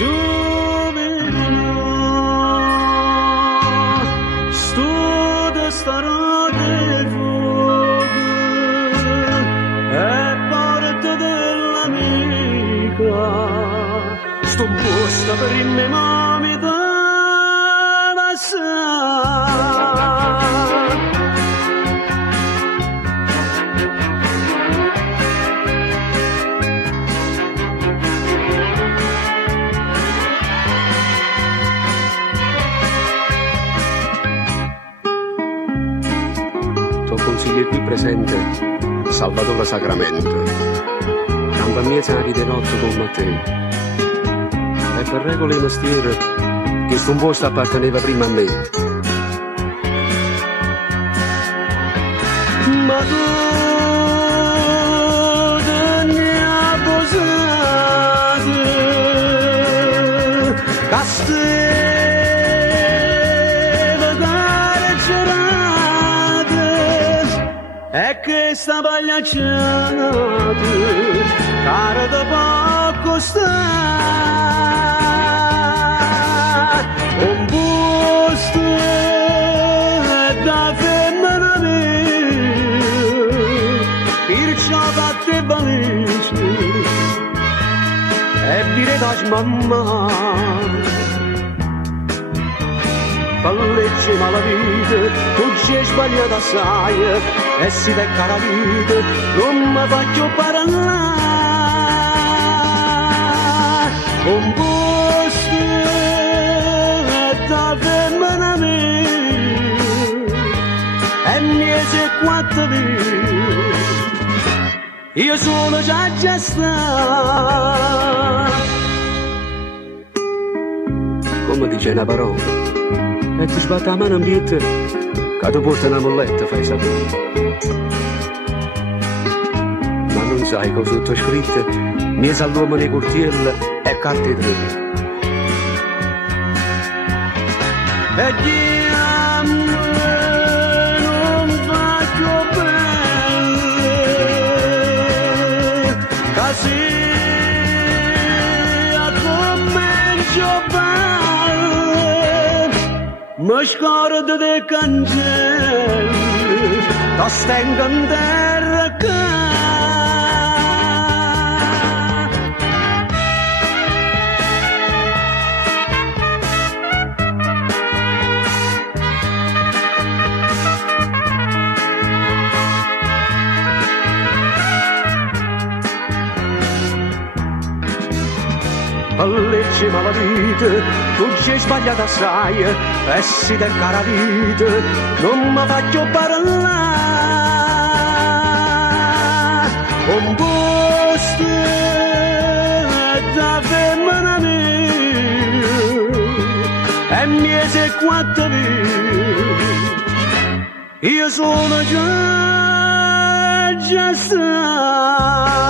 giovine, studio starò di fuoco e porta dell'amica, sto posto per il mio mami da consiglio qui presente Salvatore Sacramento, canta miezza di notte con Matteo, e per regole di mestiere che sto un posto apparteneva prima a me. Ma tu ne hai posate, casteve carcerate, e che sta pagliacciata, cara da poco sta. Un busto da femmina mia, perciò fatte valigie e dire da mamma, palleggi malavite, tu ci hai sbagliato assai e si becca la vita, non mi faccio parlare. Un busto da femmina mia e mese quattro mie, io sono già sta. Come dice una parola, e ti sbatte la mano in piede, che ti porta una molletta, fai sapere. Ma non sai cosa sotto scritto, mise all'uomo nei cortielle e carte tre. E chi ama non faccio bene, così a commencio bene, mi scordo dei cancelli, ti stengo in terra che legge malavite, tu ci hai sbagliato assai e si del cara vita, non mi faccio parlare. Un posto da femmina mia e mese quattro mie, io sono già sta.